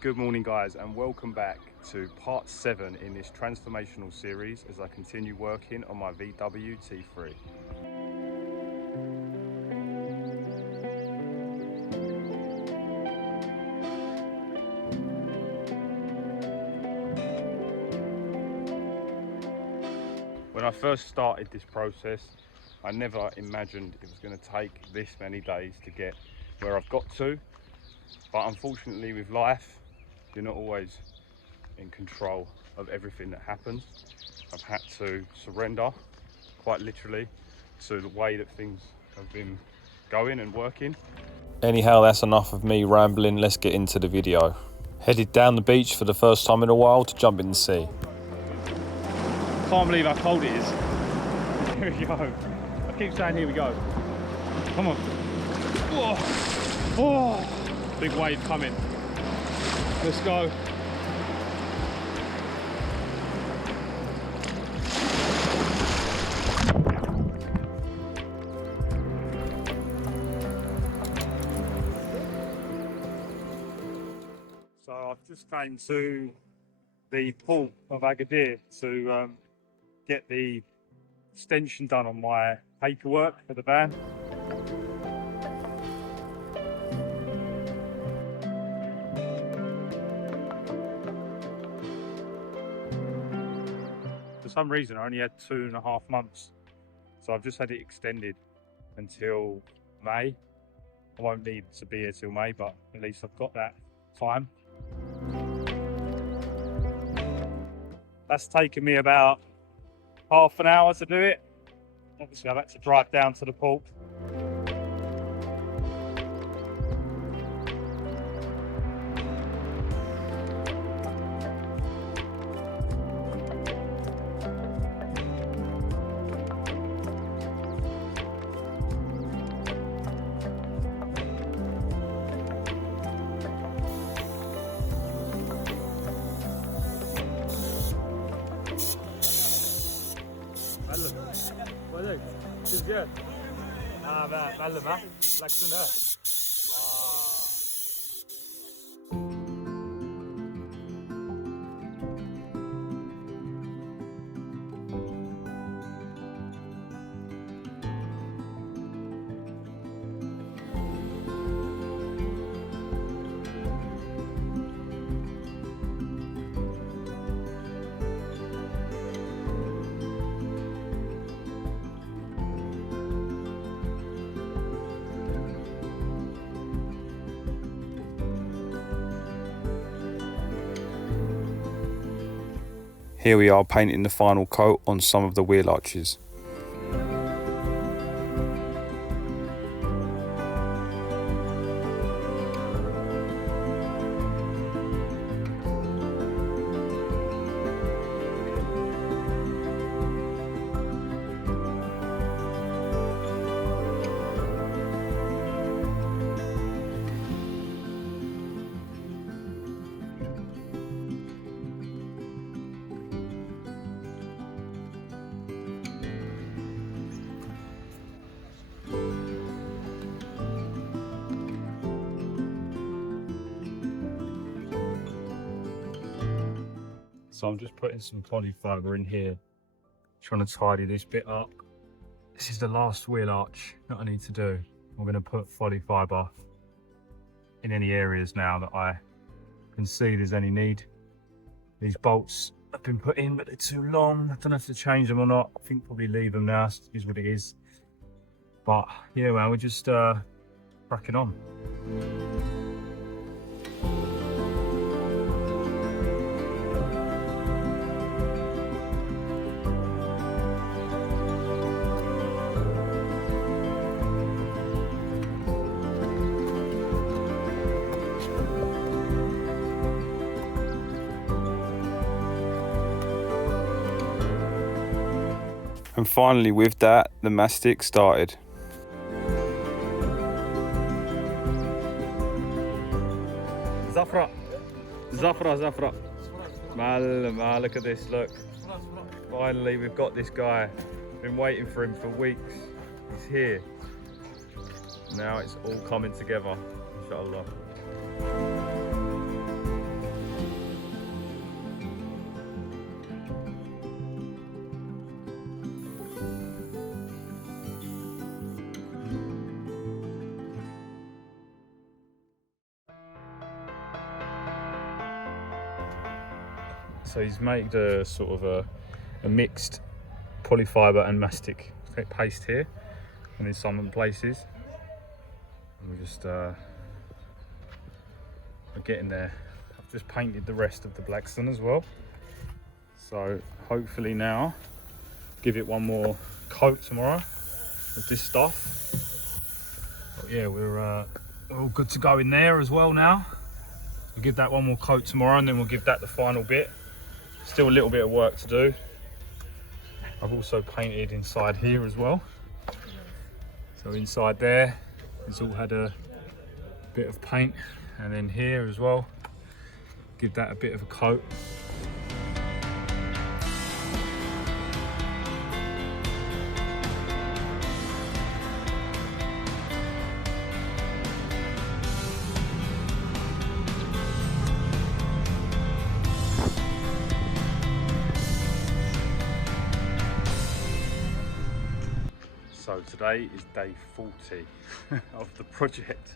Good morning guys, and welcome back to part 7 in this transformational series as I continue working on my VW T3. When I first started this process, I never imagined it was going to take this many days to get where I've got to, but unfortunately with life, you're not always in control of everything that happens. I've had to surrender, quite literally, to the way that things have been going and working. Anyhow, that's enough of me rambling. Let's get into the video. Headed down the beach for the first time in a while to jump in the sea. Can't believe how cold it is. Here we go. I keep saying here we go. Come on. Oh, oh. Big wave coming. Let's go. So I've just came to the port of Aourir to get the extension done on my paperwork for the van. For some reason I only had 2.5 months, so I've just had it extended until May. I won't need to be here till May, but at least I've got that time. That's taken me about half an hour to do it. Obviously I've had to drive down to the port. Güzel. Belli mi? Laksana. Here we are painting the final coat on some of the wheel arches. So I'm just putting some polyfiber in here, trying to tidy this bit up. This is the last wheel arch that I need to do. I'm going to put polyfiber in any areas now that I can see there's any need. These bolts have been put in, but they're too long. I don't know if to change them or not. I think probably leave them now, is what it is. But yeah, well, we're just cracking on. And finally with that, the Mastic started. Zafra. Mal, look at this, look. Finally, we've got this guy. Been waiting for him for weeks. He's here. Now it's all coming together, inshallah. So he's made a sort of a mixed polyfiber and mastic paste here, and in some places. And we just are getting there. I've just painted the rest of the Blackstone as well. So hopefully now give it one more coat tomorrow of this stuff. But yeah, we're all good to go in there as well now. We'll give that one more coat tomorrow, and then we'll give that the final bit. Still a little bit of work to do. I've also painted inside here as well. So inside there, it's all had a bit of paint, and then here as well, give that a bit of a coat. So today is day 40 of the project.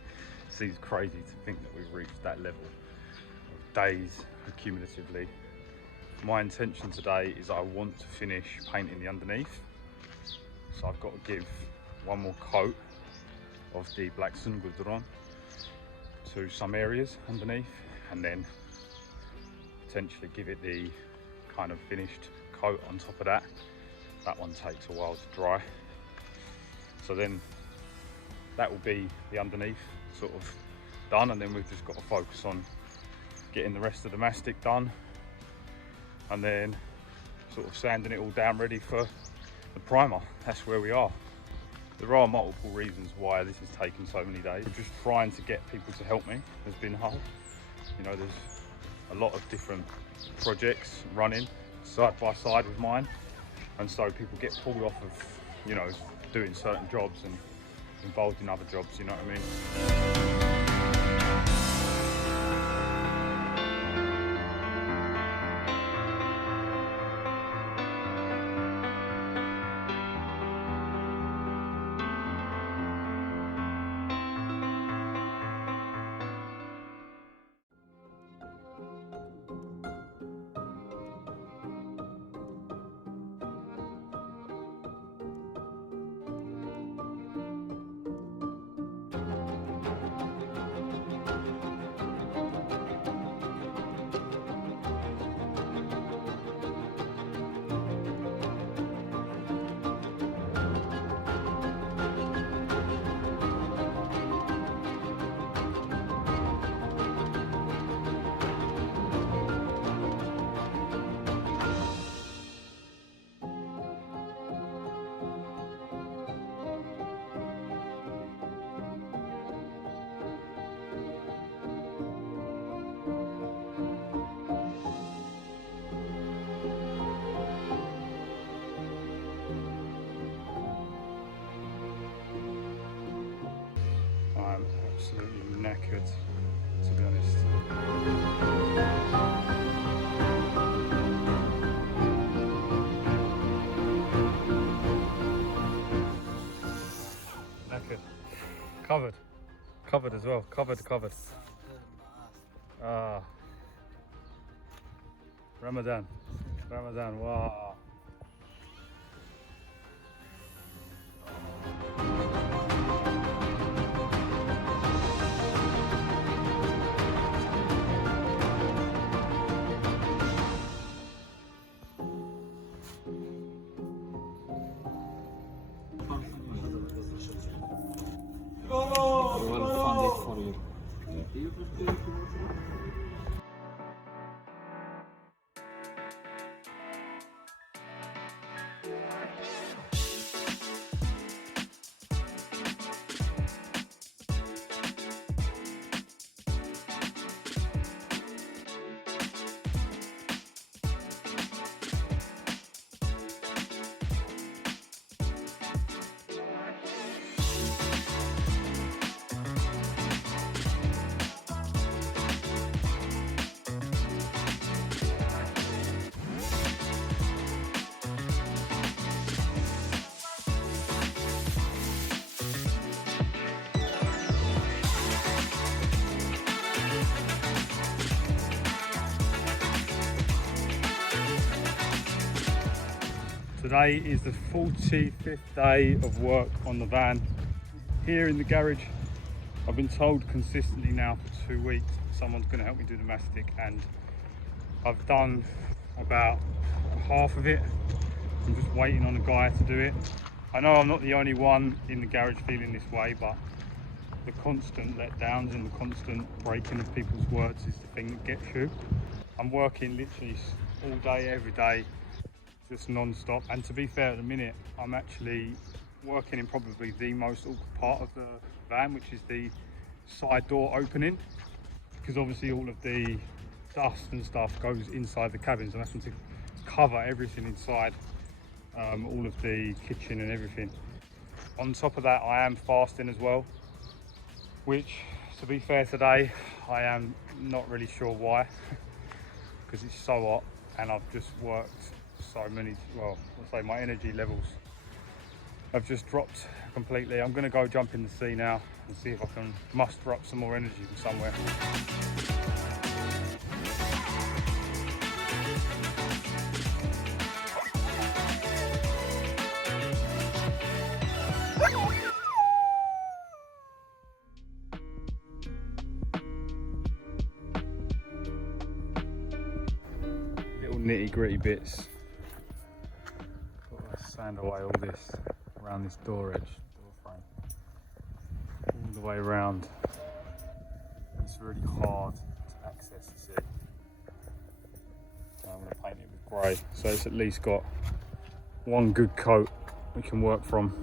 Seems crazy to think that we've reached that level of days accumulatively. My intention today is I want to finish painting the underneath. So I've got to give one more coat of the Blackstone Goudron to some areas underneath, and then potentially give it the kind of finished coat on top of that. That one takes a while to dry. So then that will be the underneath sort of done, and then we've just got to focus on getting the rest of the mastic done, and then sort of sanding it all down ready for the primer. That's where we are. There are multiple reasons why this has taken so many days. We're just trying to get people to help me has been hard. You know, there's a lot of different projects running side by side with mine, and so people get pulled off of, you know, doing certain jobs and involved in other jobs, you know what I mean? I'm absolutely knackered, to be honest. Knackered. Covered as well. Covered. Ramadan, wow. We will fund it for you. Today is the 45th day of work on the van here in the garage. I've been told consistently now for 2 weeks someone's going to help me do the mastic, and I've done about half of it. I'm just waiting on a guy to do it. I know I'm not the only one in the garage feeling this way, but the constant letdowns and the constant breaking of people's words is the thing that gets you. I'm working literally all day, every day, just non-stop. And to be fair, at the minute, I'm actually working in probably the most awkward part of the van, which is the side door opening, because obviously all of the dust and stuff goes inside the cabins. I'm having to cover everything inside, all of the kitchen and everything. On top of that, I am fasting as well, which, to be fair, today I am not really sure why, because it's so hot and I've just worked so many, well, I'll say my energy levels have just dropped completely. I'm going to go jump in the sea now and see if I can muster up some more energy from somewhere. Little nitty gritty bits. Got to sand away all this around this door edge, door frame, all the way around. It's really hard to access, you see. I'm going to paint it with grey, so it's at least got one good coat we can work from.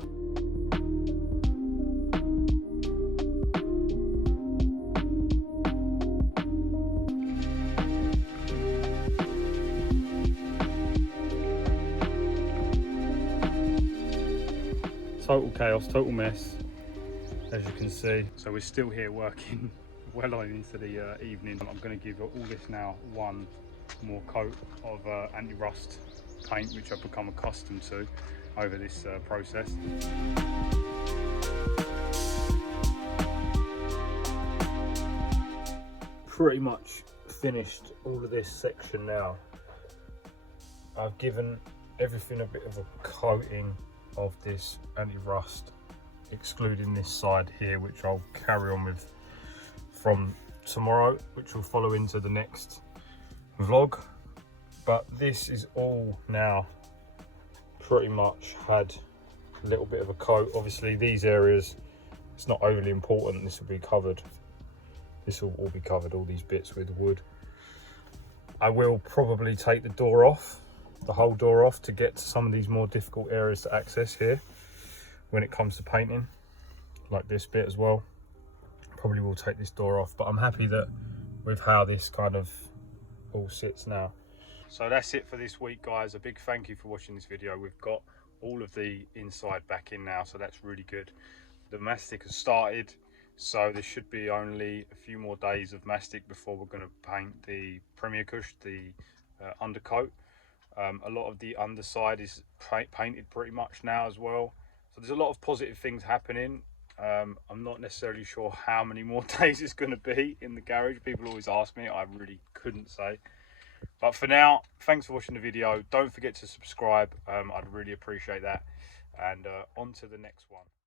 Total chaos, total mess, as you can see. So we're still here working well on into the evening. I'm going to give all this now one more coat of anti-rust paint, which I've become accustomed to over this process. Pretty much finished all of this section now. I've given everything a bit of a coating of this anti-rust, excluding this side here, which I'll carry on with from tomorrow, which will follow into the next vlog. But this is all now pretty much had a little bit of a coat. Obviously these areas, it's not overly important, this will be covered, this will all be covered, all these bits with wood. I will probably take the door off, the whole door off, to get to some of these more difficult areas to access here when it comes to painting, like this bit as well. Probably will take this door off, but I'm happy that with how this kind of all sits now. So that's it for this week, guys. A big thank you for watching this video. We've got all of the inside back in now, so that's really good. The mastic has started, so there should be only a few more days of mastic before we're going to paint the Premier Cush, the undercoat. A lot of the underside is painted pretty much now as well. So there's a lot of positive things happening. I'm not necessarily sure how many more days it's going to be in the garage. People always ask me, I really couldn't say. But for now, thanks for watching the video. Don't forget to subscribe. I'd really appreciate that. And on to the next one.